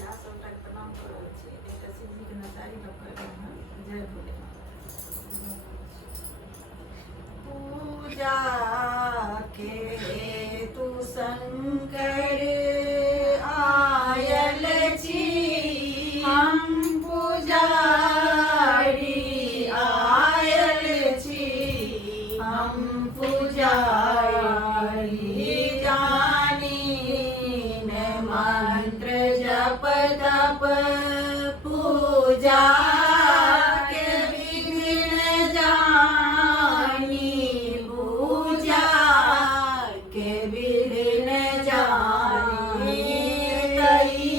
दास और टाइप प्रणाम करो छी एकटा शिव जी के नचारी लोग कर जय भोलेनाथ। पूजा के तू शंकर आयल छी हम पुजारी आयल छी हम पुजारी जानी न मंत्र जप तप पूजा के विधि न जानी पूजा के विधि न जानी तई